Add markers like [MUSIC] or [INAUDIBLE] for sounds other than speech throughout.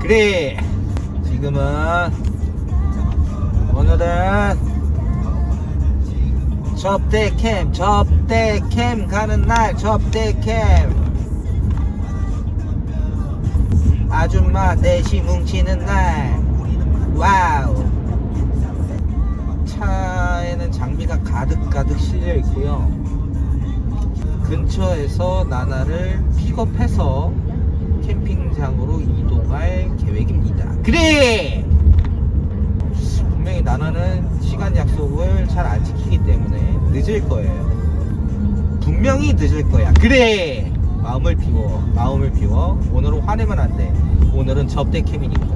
그래. 지금은 오늘은 접대캠 접대캠 가는 날 접대캠. 아줌마 넷이 뭉치는 날. 와우. 차에는 장비가 가득가득 실려 있고요. 근처에서 나나를 픽업해서 캠핑장으로 이동할 계획입니다. 그래! 분명히 나나는 시간 약속을 잘 안 지키기 때문에 늦을 거예요. 분명히 늦을 거야. 그래! 마음을 비워. 마음을 비워. 오늘은 화내면 안 돼. 오늘은 접대 캠이니까.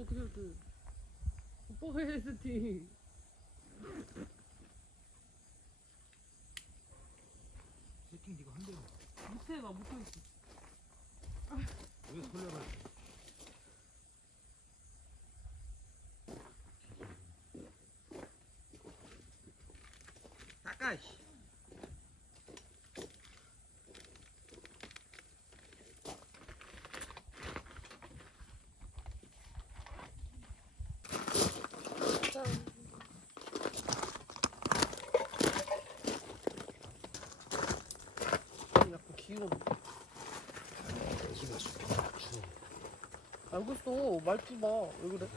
어할 때. 오빠가 해 세팅. 세팅 네가 한대 못해 나 못하겠어. 왜 설레발? 닦아 씨. 약간 기운. 알겠어 말투 봐왜 그래?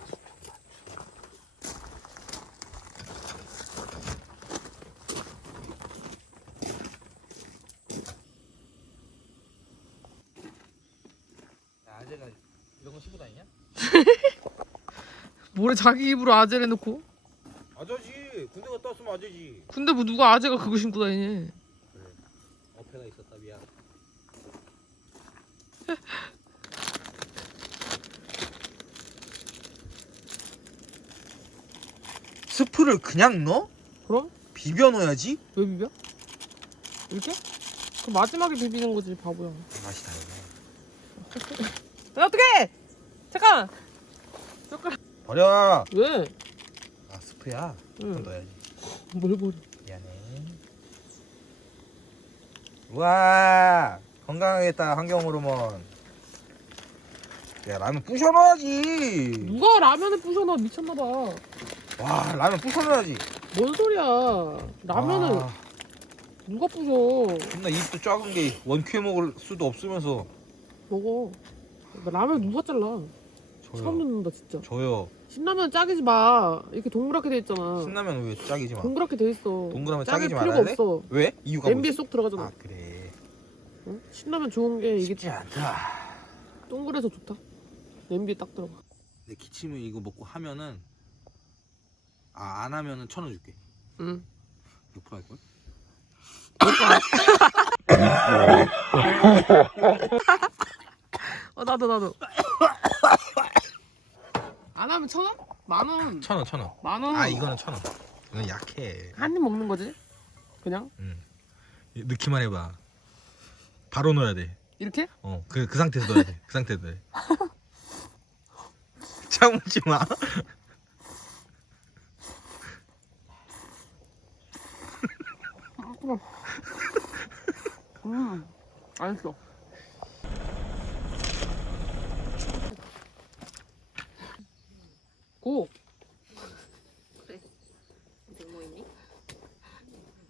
야, 아재가 이런 거 신고 다니냐? [LAUGHS] 뭐래 자기 입으로 아재를 해놓고? 아저씨 되지. 군대 갔다 왔으면 안 되지. 근데 뭐 누가 아재가 그거 신고 다니니? 어폐가 있었다 미안. 스프를 그냥 넣어? 그럼? 비벼 넣어야지. 왜 비벼? 이렇게? 그 마지막에 비비는 거지 바보야. 맛이 다르네. [LAUGHS] 야 어떡해! 잠깐! 젓가락 버려. 왜? 아 스프야. 응. 넣어야지. 뭘 버려? 미안해. 우와 건강하겠다 환경 호르몬. 야 라면 부셔 넣어야지. 누가 라면을 부셔놔 미쳤나봐. 와 라면 부셔 넣어야지. 뭔 소리야? 라면을 아, 누가 부셔? 존나 입도 작은 게 원큐에 먹을 수도 없으면서. 먹어. 나 라면 누가 잘라? 처음 저요. 듣는다 진짜. 저요. 신라면 짜기지 마. 이렇게 동그랗게 돼 있잖아. 신라면 왜 짜기지 마. 동그랗게 돼 있어. 동그라면 짜길 짜기지 필요가 돼? 없어. 왜? 이유가 냄비에? 쏙 들어가잖아. 아 그래. 응? 신라면 좋은 게 이게 쉽지 않다. 동그래서 좋다. 냄비에 딱 들어가. 내 기침을 이거 먹고 하면은 아 안 하면은 천 원 줄게. 응. 6%할 걸? 어 나도 나도. 안 하면 천 원? 만 원. 천 원, 천 원. 만 원. 아 이거는 천 원. 이건 약해. 한 입 먹는 거지? 그냥 응. 넣기만 해봐. 바로 넣어야 돼. 이렇게? 어, 그, 그 상태에서 넣어야 돼. 그 상태에서 넣어야 돼. [LAUGHS] [LAUGHS] 참지 마. [LAUGHS] 음. 알았어. 고. 이제 뭐 있니?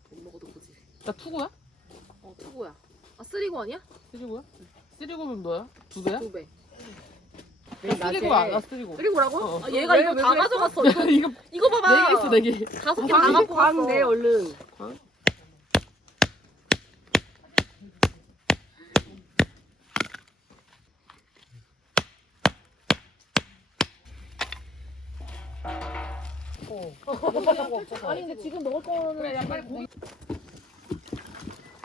못 먹어도 보지. 나 투고야? 어, 투고야. 아, 쓰리고 아니야? 쓰리고야? 쓰리고면 너야? 두 배야? 두 배. 나 쓰리고야. 나 쓰리고. 쓰리고라고? 어. 아, 얘가 왜, 이거 왜 다 그랬어? 가져갔어. 이거, [LAUGHS] 이거 이거 봐봐. 네 개 있어 네 개. 다섯 개다 갖고 갔어. 얼른. 아니, 근데 지금 먹을 거는.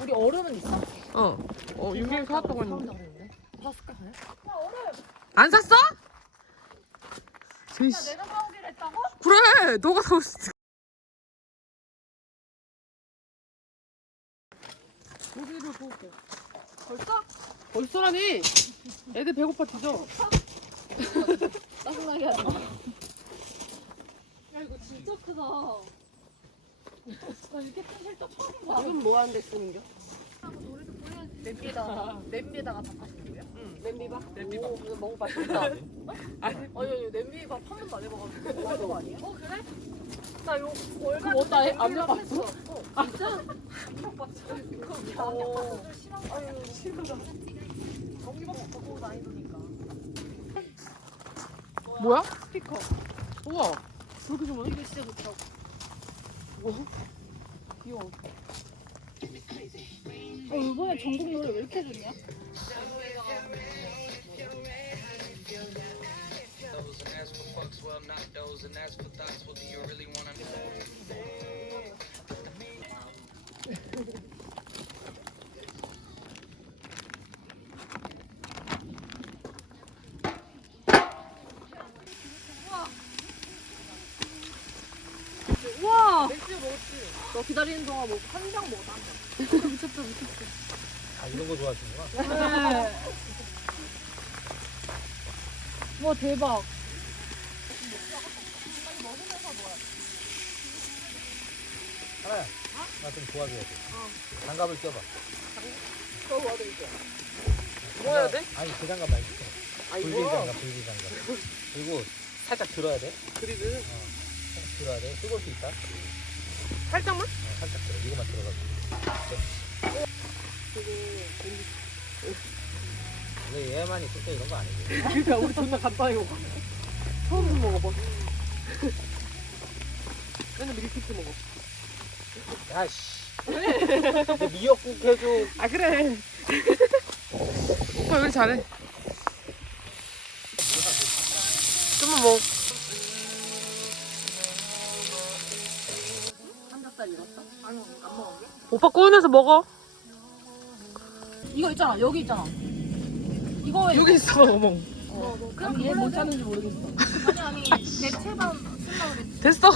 우리 얼음은 있어? 어. 어 윤경이 사왔다고 했는데. 샀을까? 그래? 안 샀어? 제이씨. 내가 사오기로 했다고? 그래. 너가 사왔지. 고기를 구울게. 벌써? 벌써라니. 애들 배고파 뒤져. [LAUGHS] 짜증나게 하지 마. 진짜 크다. 나 이렇게 큰 실적 처음 봐. 이건 뭐 하는데 쓰는겨? 냄비에다가, 냄비에다가 거야? 응. 냄비밥? 냄비밥. 오, 이거 먹어봤다. 아니. 아니, 아니, 냄비밥 한 번도 안 해봐가지고. 거 아니야? 어, 그래? 나 요, 월간 그거 어디다 해? 안 냄비밥 해봤어? 했어. 어, 진짜? 그거 어. 아유, 싫어다. 전기밥 갖고 다니더니까. 뭐야? 스피커. 우와. 좀 하네? 이거 진짜 좋다고. 뭐? 귀여워. 어, 이번에 전국 노래 왜 이렇게 좋냐? 우와! 맥주 먹었지? 너 기다리는 동안 뭐 한 병 먹었다, 한 병. [LAUGHS] 미쳤다, 미쳤다. 아 이런 거 좋아하시는구나. 네. 와, 대박. 하나야. 나좀 도와줘야 돼. 장갑을 껴봐. 저 도와드릴게요. 뭐 해야 돼? 아니 그 장갑 말고. 아 불길 이거 장갑, 불길 장갑. 그리고 살짝 들어야 돼. 그리드 살짝 들어야 돼. 뜨거울 수 있다. 어, 살짝만? 살짝 들어. 이거만 들어가지고. 원래 얘만이 있을 때 이런 거 아니지. [LAUGHS] 그러니까 우리 존나 간단하게 먹어. 처음 좀 먹어봐. 맨날 밀키트 먹어. 야씨. 내 미역국 해줘. 아 그래. 오빠 요리 잘해. 좀만 먹. 오빠 꺼내서 먹어. 이거 있잖아 여기 있잖아 이거 여기 있어, 어머. 어, 그럼 얘못 찾는지 모르겠어 아니 아니 [LAUGHS] 내 채반 쓰려고 그랬지 됐어.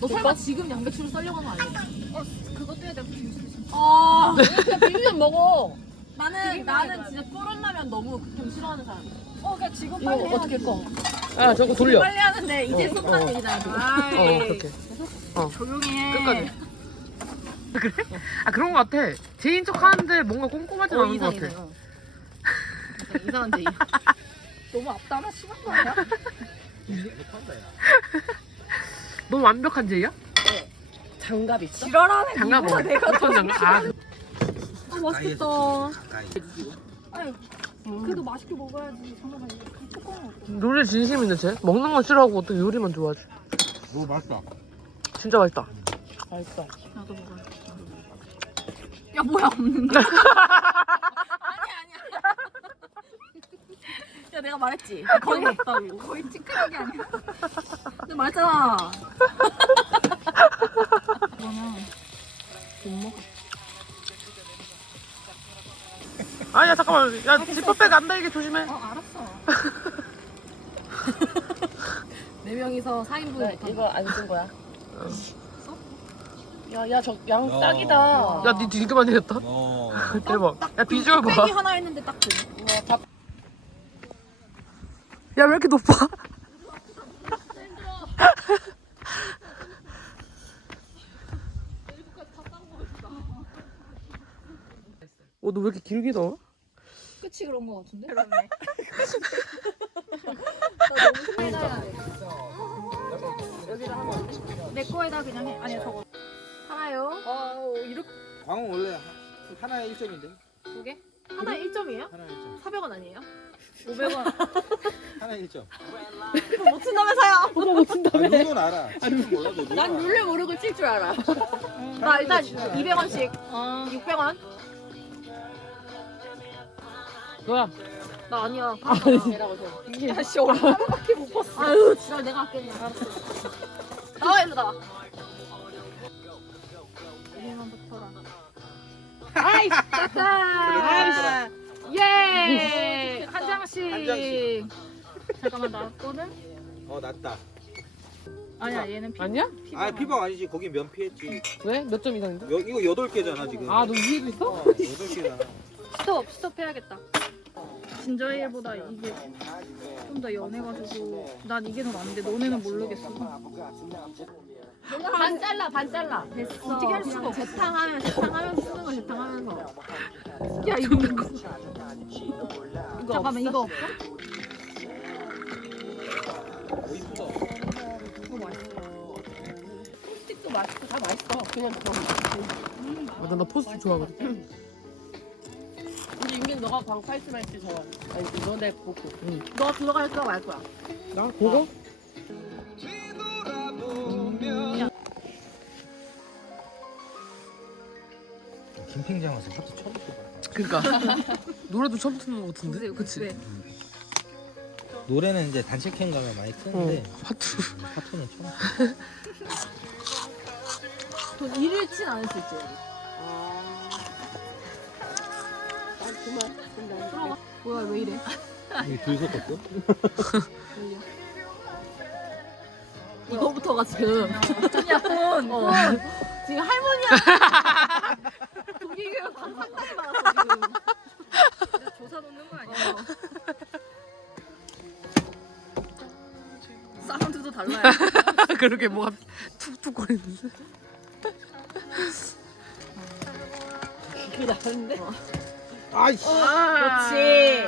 너 설마 지금 양배추를 썰려고 하는 거 아니야? 어 그것도 해야 돼 아 [LAUGHS] 그냥 비빔면 먹어 나는 나는 진짜 뽀른라면 너무 극혐 싫어하는 사람이야 어 그냥 지금 빨리 이거 어떻게 꺼? 아, 저거 돌려. 빨리 하는데 이제 어, 속단 어. 얘기잖아 지금 어, 그렇게. 조용히 해 끝까지. [LAUGHS] 그래? 아, 그런 거 같아. 제인 척 하는데 뭔가 꼼꼼하진 어, 않은 거 이상, 같아. 이상. 이상한 제이 [LAUGHS] 너무 앞담화 심한 거 아니야? [LAUGHS] 너무 완벽한 제이야? 장갑 있어? 지랄하네 장갑 뭐? 내가 어떤 장갑? 아, 아 맛있겠다 가까이. 아유 그래도 맛있게 먹어야지 장갑 뚜껑 요리 진심인데 쟤? 먹는 건 싫어하고 어떻게 요리만 좋아하지? 너무 맛있다. 진짜 맛있다. 나도 먹어야 야 뭐야 없는데? 아니 아니야. 야 내가 말했지. 거의 없다고. 거의 찌끄러기 아니야. 내가 말했잖아. 이거는 못 먹어 아야 잠깐만. 야 지퍼백 안 달게 조심해. 어 알았어. [LAUGHS] 네 명이서 4인분 못 이거 안쓴 거야. 야, 야, 저 야. 양 딱이다. 야 니 되게 많이 했다. 어. 대박. 야 비주얼 봐. 빼기 하나 했는데 딱 되네 뭐, 밥야 왜 이렇게 높아? [LAUGHS] 어, 너 왜 이렇게 길게 넣어? 끝이 그런 거 같은데? [LAUGHS] 내 거에다 그냥 해. 아니야 저거. 하나요? 아, 이렇게 광어 원래 하나에 1점인데. 두 개? 하나에 1점이에요? 하나에 1점. 400원 아니에요? 500원. 하나에 1점. 못 쓴다면서요? 오빠 [LAUGHS] 못 쓴다며. 아, 룰은 알아. 룰은 몰라. 너 룰은 난 알아. 룰을 모르고 칠 줄 알아. 나 일단 200원씩. 600원. 뭐야? 나 아니야. 야, 씨, 오늘 하나밖에 못 봤어. 아유, 진짜 내가. 알았어. [LAUGHS] 나와, 일로 나와. 이만 붙어라. 아이, 땄다. 예! 한 장씩. 한 장씩. 잠깐만, 나 거는? 어, 낫다. 아니야, 얘는 피. 아니야? 아, 피방 아니지. 거기 면 피했지. 왜? 몇 점 이상인데? 여, 이거 8개잖아, 지금. 아, 너 위에도 있어? 어, 8개잖아. 스톱, 스톱 해야겠다. 진저일보다 이게 좀 더 연해가지고 난 이게 더 나은데 너네는 모르겠어. 반 잘라, 반 잘라. 됐어. 어떻게 할 수가 없어. 재탕하면 재탕하면 쓰는 거 재탕하면서. 야 이거 이거 잠깐만 이거 없어? 맛있어. 스틱도 맛있고 다 맛있어. 그냥 그런 거. 맞아, 나 포스트 좋아하거든. 근데 윤민 너가 광파이스 말지 저. 아니, 너내 보고. 너 들어갈 말 거야? 나? 그거? 김팽장 와서 하도 처음 봐. 그니까. 노래도 처음 듣는 거 같은데? 그치? 네. 노래는 이제 단체 캠 가면 많이 어, 트는데 하트. 파토는 처음. 돈 잃을진 않을 수 있지. 아, 그만. 들어가. 뭐야 왜 이래? 이게 줄 섰었어? 이거부터가 지금. 어. 지금 할머니야. 동기가 상당히 많았어 지금. 조사 놓는 거 아니야? 사운드도 달라요. [LAUGHS] 그렇게 뭐가 툭툭 거리는데? 그게 나는데? 아이씨. 그렇지.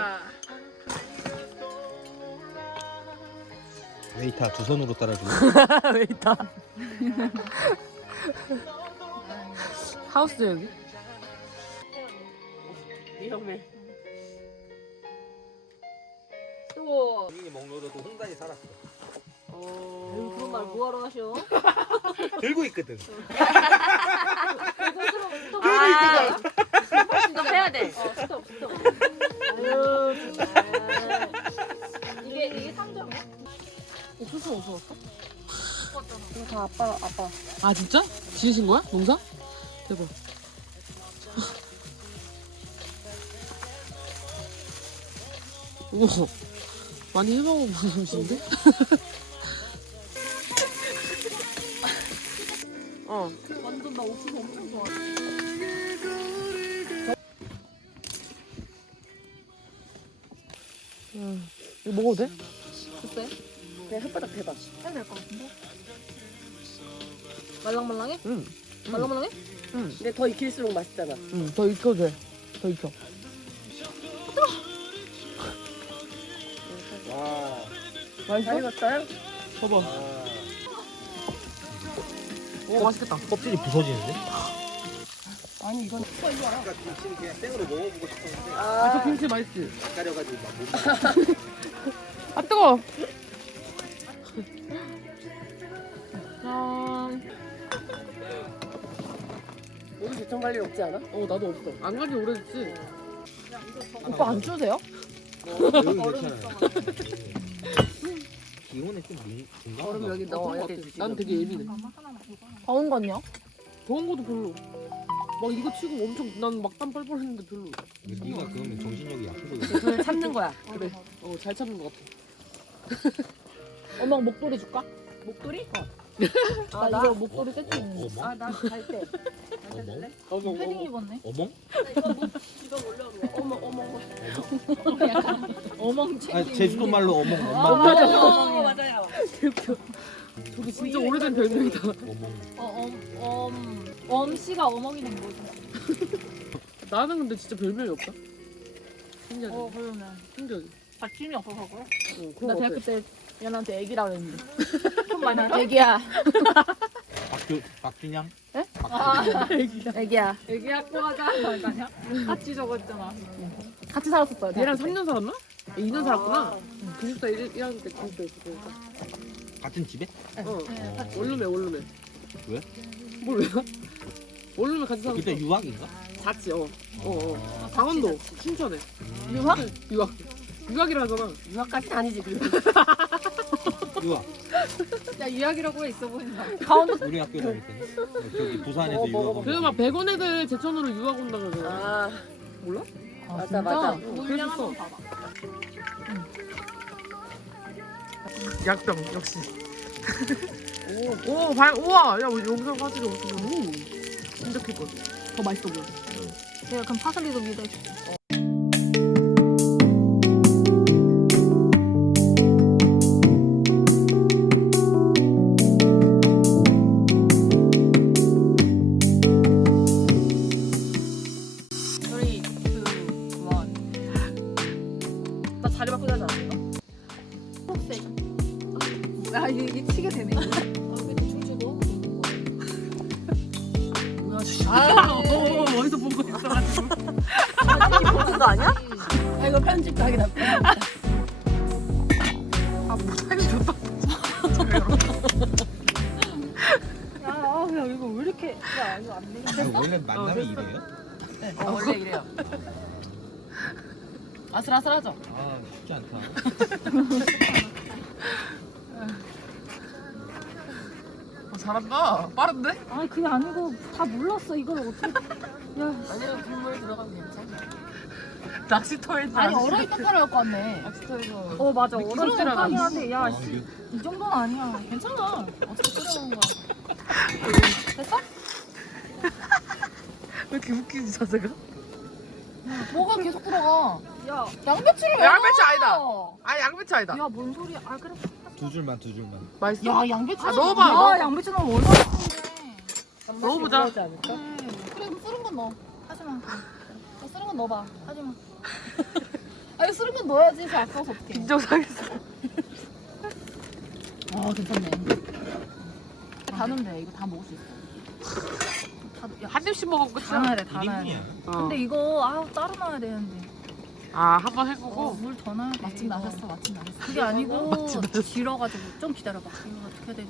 웨이터 두 손으로. 왜 있다? 하우스 여기? 위험해. 또 본인이 먹노라도 홍단이 살았어. 아유, 그런 말 뭐하러 하셔? [LAUGHS] 들고 있거든. 아, 스톱 해야 돼. 어, 스톱, 스톱. 아유. 이게 이게 3점이야? 옥수수 없어졌어? 이거 다 아빠 아빠. 아 진짜? 지으신 거야? 농사? 대박. 우와 많이 해먹어 보는 음식인데? 어 완전 나 옥수수 엄청 좋아해. 음, 이거 먹어도 돼? 글쎄. 그냥 혓바닥 대봐. 해야 될것 같은데? 말랑말랑해? 응. 말랑말랑해? 응. 근데 더 익힐수록 맛있잖아. 응. 더 익혀도 돼. 더 익혀. 맛있어? 익었어요? 봐봐. 아. 오 맛있겠다. 껍질이 부서지는데? 아니 이건 아까 김치는 그냥 생으로 먹어보고 싶었는데 아, 저 아, 김치 맛있지? 기다려가지고 막 못. [LAUGHS] 아 뜨거. 짠. 우리 대청 관리 없지 않아? 어 나도 없어. 안 간지 오래됐지. 오빠 안 추우세요? 여기 괜찮아요. [LAUGHS] 기온에 좀 민- 민감한가 얼음 여기 어, 넣어야. 되지. 난. 되게 예민해. 더운 건요? 더운 것도 별로. 막 이거 치고 엄청 난 막 땀 뻘뻘 했는데 별로. 네가 그러면 정신력이 약해 보여. 그걸 참는 거야. [LAUGHS] 그래. 어잘 참는 것 같아. 엄마 목도리 줄까? 목도리? 나, 이거 목도리 세트 어, 있는 거. 어멍? 나갈 때. 어멍? 어머 패딩 입었네. 어멍? 어머 어머. 약간 어멍. 아 제주도 말로 어멍 아, 엄마. 맞아. 어, 맞아요. 저게 진짜 오래된 별명이다. 어멍. 어, 엄, 엄, 엄 씨가 어멍이 된 거지. [LAUGHS] 나는 근데 진짜 별명이 없다. 신기하지? 어, 그러면. 신기하지? 받침이 없어서 그래? 어, 나 그런 거 대학교 같아. 때 얘한테 애기라 그랬는데. [LAUGHS] 애기야. [LAUGHS] 박규 박준양? 에? 박준양. [LAUGHS] 애기야. 애기 학교. 아니야? 같이 적었잖아. 같이 살았었어요. 얘랑 대학교 때. 3년 살았나? 2년 살았구나. 기숙사 1, 1학년 때 기숙사 있었으니까. 같은 집에? 어. 네. 원룸에 원룸에. 왜? 뭘 왜요? 원룸에 같이 살았어. 그때 유학인가? 같이 어. 어, 어. 강원도 춘천에. 유학? 유학. 유학이라 하잖아. 유학까지는 아니지 그리고. 유학. 야, 유학이라고 해 있어 보인다. 강원도 우리 학교 다닐 때는 저기 부산에서 어, 유학 온 그래서 막 100원 애들 제천으로 유학 온다 그러잖아. 아 몰라? 맞아 맞아. 물량. 한번 봐봐. 약병 역시. 오, [LAUGHS] 오, 발, 우와, 야, 화질이 엄청 오, 진짜 클 걸. 더 맛있어 보여. 내가 그럼 파슬리도 위에 우리 아슬아슬하죠? 아 쉽지 않다. 아, 잘한다. 빠른데? 아니, 그게 아니고 다 몰랐어. 이걸 어떻게. 야, 아니면 빗물 들어가면 괜찮아. 낚시터에서. 아니, 어라이 떡하러 갖고 왔네. 낚시터에서. 어, 맞아. 근데 어라이 기술질 떡하긴 하나. 한데, 야, 아. 이게 이 정도는 아니야. 괜찮아. 어떻게 끓여놓은 거야. [LAUGHS] 됐어? 왜 이렇게 웃기지, 자세가? 뭐가 계속 들어가. 야, 양배추를 왜 양배추 넣어? 아니다. 아, 양배추 아니다. 야, 뭔 소리야. 아, 그래. 두 줄만 두 줄만. 맛있어? 야, 양배추. 아, 넣어봐, 야, 넣어. 양배추 넣으면 얼마나 않을까? 음, 그래, 그럼 쓰는 건 넣어. 하지 마. 너 쓰는 건 넣어봐. 하지 마. [LAUGHS] 아, 이거 쓰는 건 넣어야지. 저 아까워서 어떡해. 인정상했어. 아, 괜찮네. 다 넣으면 돼. 이거 다 먹을 수 있어. 한 입씩 먹으면 다 끝이야. 넣어야 돼, 다 넣어야 돼. 1인분이야. 어. 근데 이거, 아, 따로 넣어야 되는데. 아, 한 번 어, 해보고. 물더 넣어야 돼. 맛집 이거. 나셨어, 맛집 나셨어. 그게 아니고, 맛집 나셨어. 길어가지고. 좀 기다려봐. 이거 어떻게 해야 되지?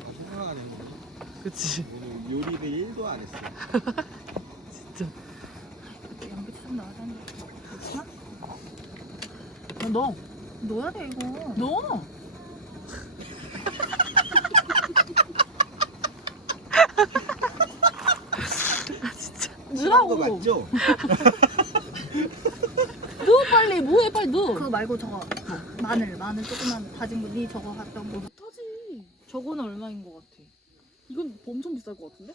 그치. 오늘 요리를 1도 안 했어. [LAUGHS] 양배추 좀 넣어야 되는데. 어, 넣어. 넣어야 돼, 이거. 넣어. 넣으라고. 맞죠? [LAUGHS] 넣어 빨리 뭐해 빨리 넣어. 그거 말고 저거 마늘 마늘 조그만 다진 거니 저거 갔던 거 못하지. 저거는 얼마인 것 같아? 이건 엄청 비쌀 것 같은데?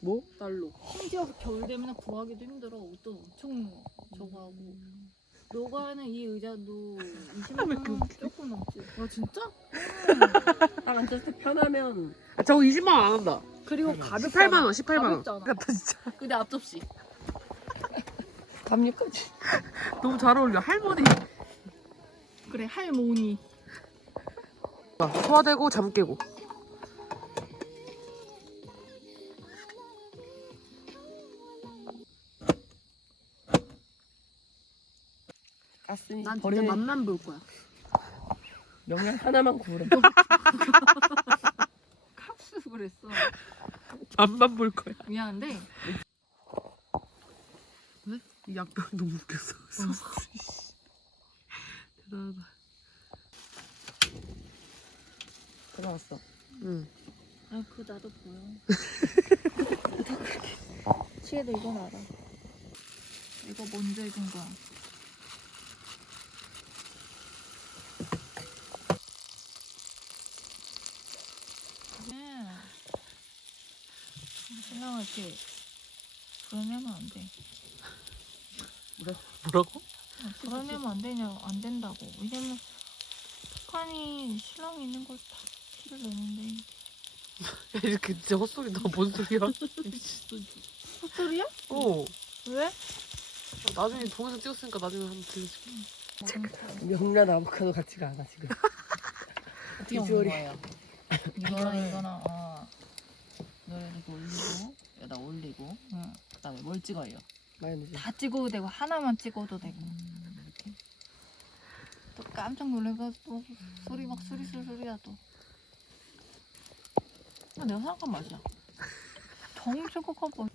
뭐? 날로. 심지어 겨울 되면 구하기도 힘들어. 옷도 엄청 저거 하고. 너가는 이 의자도 20만 원 조금 넘지. 와 진짜? 딱 앉았을 때 편하면 아, 저거 20만 원 안 한다. 그리고 18만 원, 18만 원. 가볍잖아. 같다 진짜. 근데 앞접시. [LAUGHS] 담요까지. [LAUGHS] 너무 잘 어울려. 할머니. 그래 할머니. 소화되고 잠 깨고. 가스니 난 진짜 버리는 맛만 볼 거야. 명량 하나만 구우래. 칵스 [LAUGHS] 그랬어. 맛만 볼 거야. 미안한데 이 약병 [LAUGHS] 너무 웃겼어. [LAUGHS] 대단하다. 들어왔어. 응. 아 그거 나도 보여. [LAUGHS] 치에도 이건 알아. 이거 먼저 해준 거야. 네. 신랑을 이렇게 불안해하면 안 돼. 뭐라고? 불안해하면 안 되냐 안 된다고. 왜냐면 북한이 신랑이 있는 걸 다 티를 내는데. [LAUGHS] 이렇게 진짜 헛소리 나뭔 소리야? [LAUGHS] 헛소리야? 어. 왜? 나중에 동영상 찍었으니까 나중에 한번 들려줄게. 명란 아보카도 같지가 않아 지금. 어떻게 먹는 비주얼이. 거예요? 이거랑 이거랑 어 이거를 이렇게 올리고 여기다 올리고 응. 그다음에 뭘 찍어요? 마요네즈. 다 찍어도 되고 하나만 찍어도 되고 이렇게 또 깜짝 놀래가 또 소리 막 소리소리 소리야 또 아, 내가 생각한 맛이야 정말 생각한 맛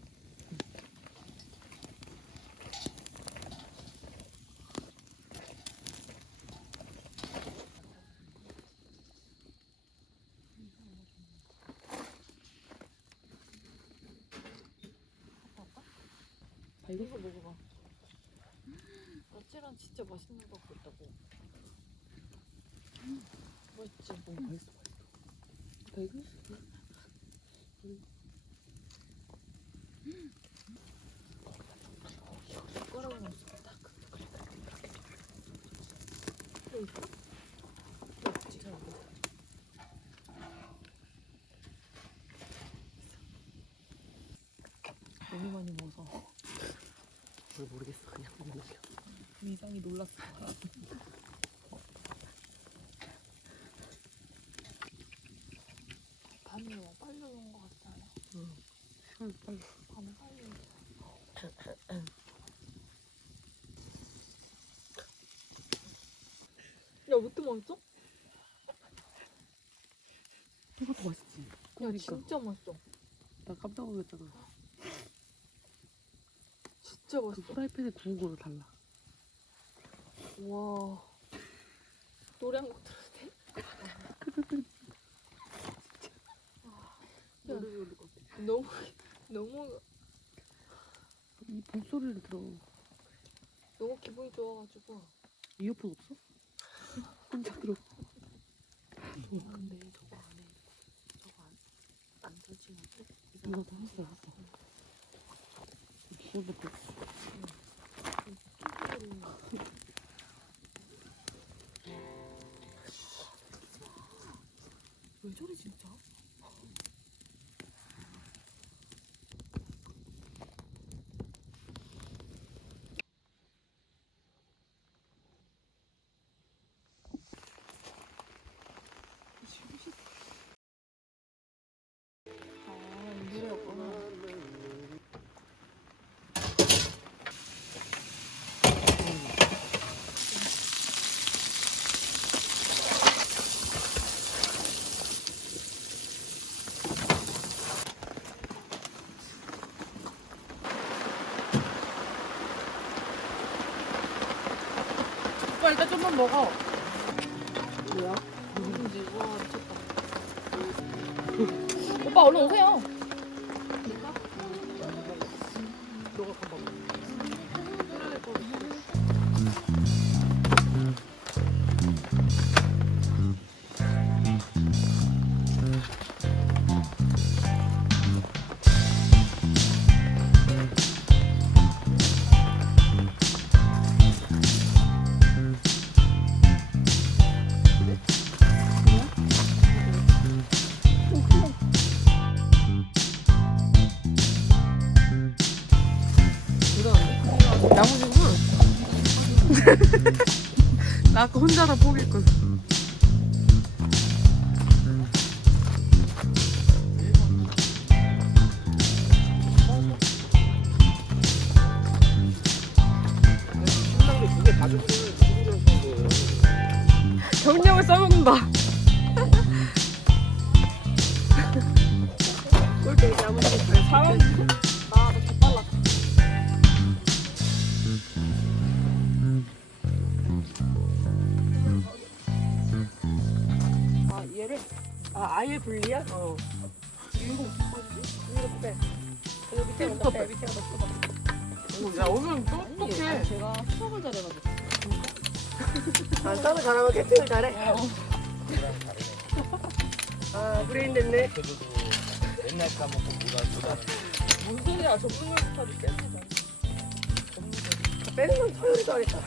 아, 이거 이거 먹어봐 어찌랑 진짜 맛있는 거 갖고 있다고 맛있지? 어, 맛있어 맛있어. 배그? 숟가락으로 먹어 딱 너무 많이 먹어서 뭘 모르겠어 그냥 먹는 게. 미상이 놀랐어 밤이 너무 빨리 온것 같지 않아? 시간 빨리. 밤이 빨리 오지 야, 왜 이렇게 맛있어? 이것도 맛있지. 야, 그러니까. 진짜 맛있어. 나 깜짝 놀랐잖아. 진짜 그 맛있어. 프라이팬에 구운 거랑 달라. 와. 노래 한 곡 들어도 돼? 노래 부를 것 같아. 너무, 너무, 이 목소리를 들어. 너무 기분이 좋아가지고. 이어폰 없어? 혼자 들어. 근데 저거 안에, 저거 안, 안 설치면 돼? 이거 다 했어, 했어. 오빠 일단 좀만 먹어. 뭐야? 누군지 와 미쳤다 오빠 얼른 오세요 혼자 다 포기했거든. 쏜 거예요? 경량을 써먹는다. 빼는 건 토요일도 하겠다.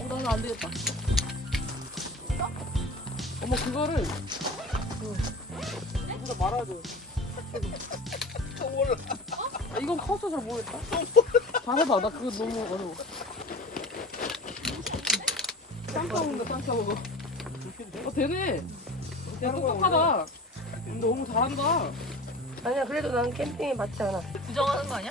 어, 나는 안 되겠다. 어머, 그거를. 누가 말아줘. 아, 이건 커서 잘 모르겠다. 잘해봐. 나 그거 너무 어려워. 쌈싸 먹는다, 쌈싸 먹어. 어, 되네. 야, 똑똑하다. 너무 잘한다. 아니야 그래도 난 캠핑에 맞지 않아. 부정하는 거 아니야?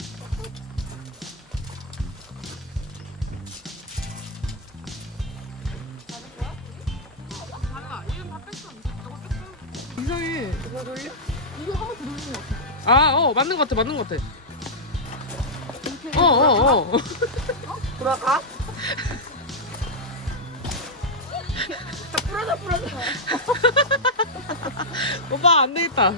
이상해. 아, 어, 맞는 것 같아, 맞는 것 같아. 어, 어, 어. 돌아가? 자, 부러져 부러져. 오빠, 안 되겠다.